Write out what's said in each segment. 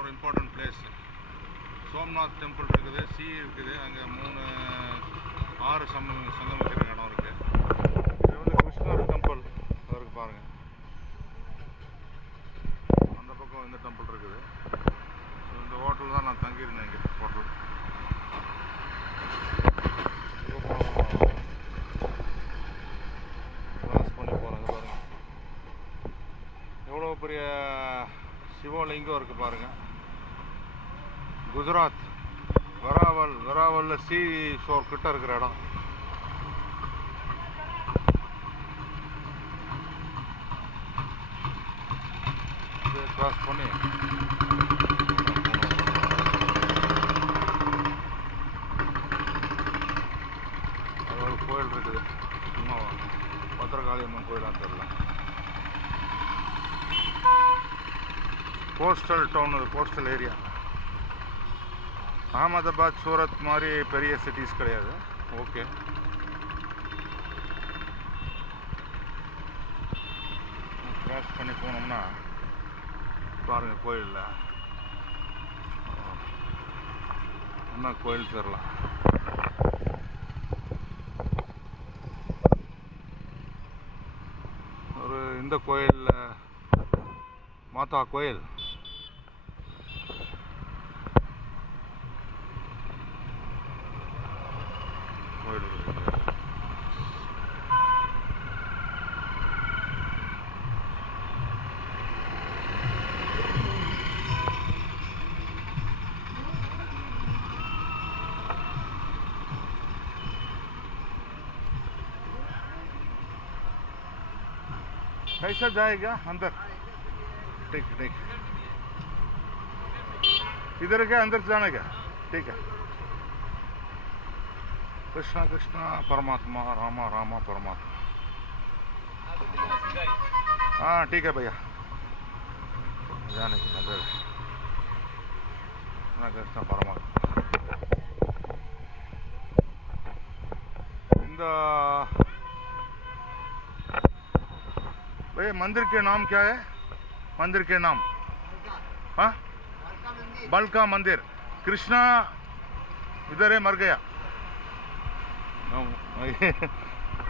ஒரு important place. Somnath temple இருக்குது, C இருக்குது, அங்கே 6 சங்கமிக்கிற இடம் இருக்குது. இது வந்து கிருஷ்ணர் டெம்பிள் இருக்கு பாருங்கள். அந்த பக்கம் இந்த டெம்பிள் இருக்குது. இந்த ஹோட்டல் தான் நான் தங்கியிருந்தேன். இங்கே ஹோட்டல் கிராஸ் பண்ணி போகிறாங்க பாருங்கள். எவ்வளோ பெரிய சிவலிங்கம் இருக்குது பாருங்கள். குஜராத் வெராவலில் சி ஷோர் கிட்ட இருக்கிற இடம். இது கிராஸ் பண்ணி அது ஒரு கோயில் இருக்குது. சும்மா பத்திரகாளி அம்மன் கோயிலான்னு தெரியல. கோஸ்டல் டவுன், அது கோஸ்டல் ஏரியா. அகமதாபாத், சூரத் மாதிரி பெரிய சிட்டிஸ் கிடையாது. ஓகே, கிராஸ் பண்ணி போனோம்னா பாருங்கள் கோயிலில் என்ன கோயில் தெரியலாம். ஒரு இந்த கோயிலில் மாதா கோயில். कैसा जाएगा अंदर? ठीक ठीक, इधर क्या अंदर जाने का? ठीक है. कृष्णा कृष्णा परमात्मा, रामा रामा परमात्मा. हाँ ठीक है भैया, जाने के अंदर कृष्णा कृष्णा परमात्मा. भैया मंदिर के नाम क्या है? मंदिर के नाम? हाँ, बलका मंदिर. कृष्णा इधर है, मर गया.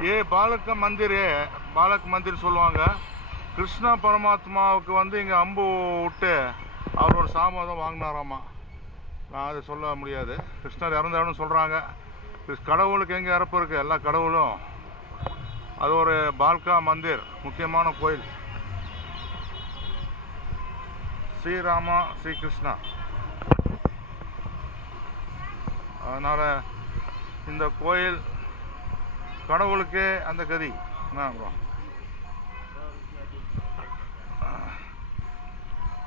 ये बालक मंदिर है. बालक मंदिर சொல்லுவாங்க. கிருஷ்ணா பரமாத்மாவுக்கு வந்து இங்கே அம்பு விட்டு அவர் ஒரு சாமதம் வாங்கினாராமா. நான் அதை சொல்ல முடியாது. கிருஷ்ணர் இறந்தாருன்னு சொல்கிறாங்க. கடவுளுக்கு எங்கே இறப்பு இருக்குது? எல்லா கடவுளும். அது ஒரு பால்கா மந்திர், முக்கியமான கோயில். ஸ்ரீராமா ஸ்ரீகிருஷ்ணா. அதனால் இந்த கோயில் கடவுளுக்கே அந்த கதி. அப்புறம்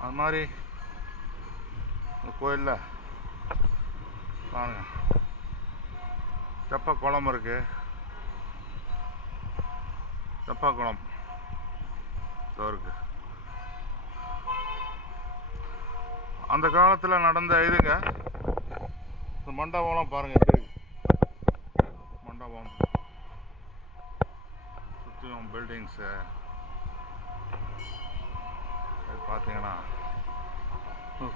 அது மாதிரி இந்த கோயிலில் பாருங்க, தெப்ப குளம் இருக்குது. தெப்ப குளம் இருக்குது. அந்த காலத்தில் நடந்த இதுங்க. இந்த மண்டபம்லாம் பாருங்கள் எப்படி இருக்கு. மண்டபம் சுற்றியும் பில்டிங்ஸு பார்த்தீங்கன்னா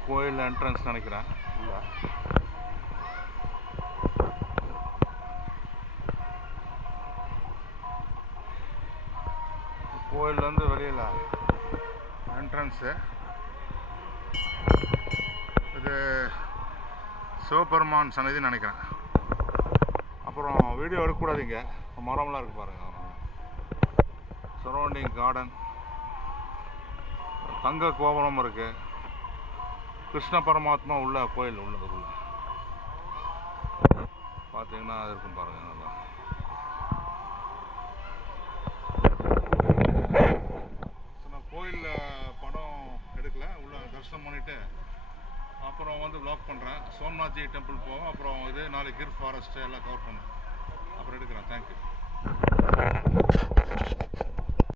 கோயில் என்ட்ரன்ஸ் நினைக்கிறேன். இல்லை, கோயிலேருந்து வெளியில் என்ட்ரன்ஸு. இது சிவபெருமான் சன்னதி நினைக்கிறேன். அப்புறம் வீடியோ எடுக்கக்கூடாதுங்க, மரம்லாம் இருக்குது பாருங்கள். சரௌண்டிங் கார்டன், தங்க கோபுரம் இருக்குது. கிருஷ்ண பரமாத்மா உள்ள கோயில் உள்ளதுக்குள்ள பார்த்தீங்கன்னா அது இருக்கும் பாருங்கள். நல்லா நான் கோயிலில் படம் எடுக்கல, உள்ள தரிசனம் பண்ணிவிட்டு அப்புறம் வந்து வ்ளாக் பண்ணுறேன். சோம்நாத்ஜி டெம்பிள் போவோம். அப்புறம் இது நாளைக்கு கிர் ஃபாரஸ்ட்டு எல்லாம் கவர் பண்ணுறேன். அப்புறம் எடுக்கிறேன். தேங்க்யூ.